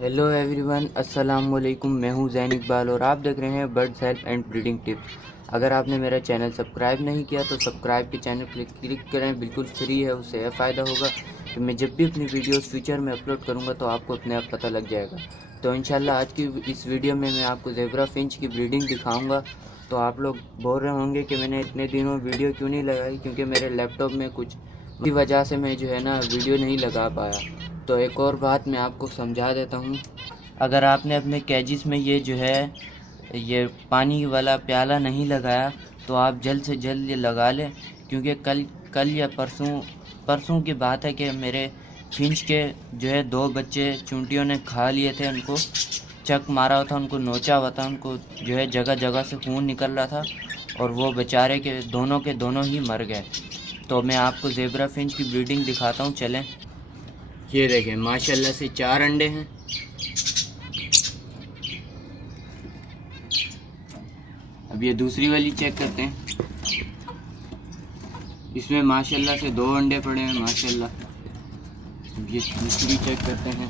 Hello everyone, अस्सलाम वालेकुम। मैं हूं ज़ैन इकबाल और आप देख रहे हैं birds help and breeding tips. अगर आपने मेरा चैनल सब्सक्राइब नहीं किया तो सब्सक्राइब के चैनल पर क्लिक करें, बिल्कुल फ्री है। उससे यह फ़ायदा होगा कि मैं जब भी अपनी वीडियोस फ्यूचर में अपलोड करूंगा तो आपको अपने आप पता लग जाएगा। तो इंशाल्लाह आज की इस वीडियो में मैं आपको ज़ेब्रा फिंच की ब्रीडिंग दिखाऊँगा। तो आप लोग बोल रहे होंगे कि मैंने इतने दिनों वीडियो क्यों नहीं लगाई, क्योंकि मेरे लैपटॉप में कुछ की वजह से मैं जो है ना वीडियो नहीं लगा पाया। तो एक और बात मैं आपको समझा देता हूँ। अगर आपने अपने कैजिस में ये पानी वाला प्याला नहीं लगाया तो आप जल्द से जल्द ये लगा लें, क्योंकि कल या परसों की बात है कि मेरे फिंच के जो है 2 बच्चे चूंटियों ने खा लिए थे। उनको चक मारा हुआ था, उनको नोचा हुआ था, उनको जो है जगह जगह से खून निकल रहा था और वो बेचारे के दोनों ही मर गए। तो मैं आपको ज़ेब्रा फिंच की ब्रीडिंग दिखाता हूँ, चलें। ये देखें, माशाल्लाह से 4 अंडे हैं। अब ये दूसरी वाली चेक करते हैं। इसमें माशाल्लाह से 2 अंडे पड़े हैं, माशाल्लाह। अब ये दूसरी चेक करते हैं।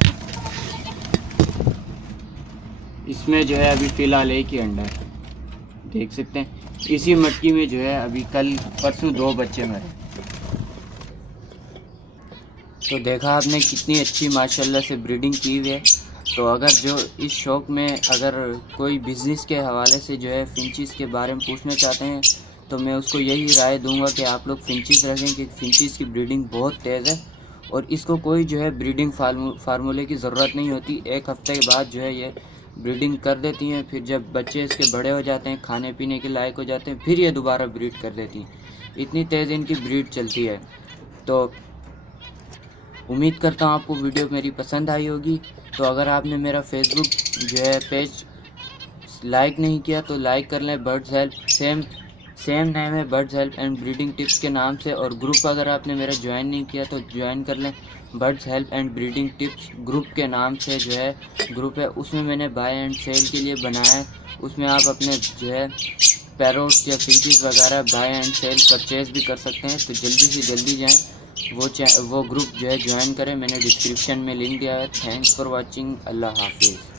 इसमें जो है अभी फ़िलहाल एक ही अंडा है, देख सकते हैं। इसी मटकी में जो है अभी कल परसों 2 बच्चे मरे। तो देखा आपने कितनी अच्छी माशाल्लाह से ब्रीडिंग की हुई है। तो अगर जो इस शौक़ में अगर कोई बिज़नेस के हवाले से जो है फिंचिस के बारे में पूछना चाहते हैं तो मैं उसको यही राय दूंगा कि आप लोग फिंचिस रखें, कि फिंचिस की ब्रीडिंग बहुत तेज़ है और इसको कोई जो है ब्रीडिंग फार्मूले की ज़रूरत नहीं होती। 1 हफ़्ते के बाद जो है ये ब्रीडिंग कर देती हैं। फिर जब बच्चे इसके बड़े हो जाते हैं, खाने पीने के लायक हो जाते हैं, फिर ये दोबारा ब्रीड कर देती हैं। इतनी तेज़ इनकी ब्रीड चलती है। तो उम्मीद करता हूँ आपको वीडियो मेरी पसंद आई होगी। तो अगर आपने मेरा फेसबुक जो है पेज लाइक नहीं किया तो लाइक कर लें। बर्ड्स हेल्प सेम नेम है, birds help and breeding tips के नाम से। और ग्रुप अगर आपने मेरा ज्वाइन नहीं किया तो ज्वाइन कर लें। Birds help and breeding tips group के नाम से जो है ग्रुप है, उसमें मैंने बाय एंड सेल के लिए बनाया है। उसमें आप अपने जो है पैरोट्स या फिंचेस वगैरह बाय एंड सेल परचेज़ भी कर सकते हैं। तो जल्दी से जल्दी जाएँ, वो ग्रुप जो है ज्वाइन करें। मैंने डिस्क्रिप्शन में लिंक दिया है। Thanks for watching. अल्लाह हाफिज़।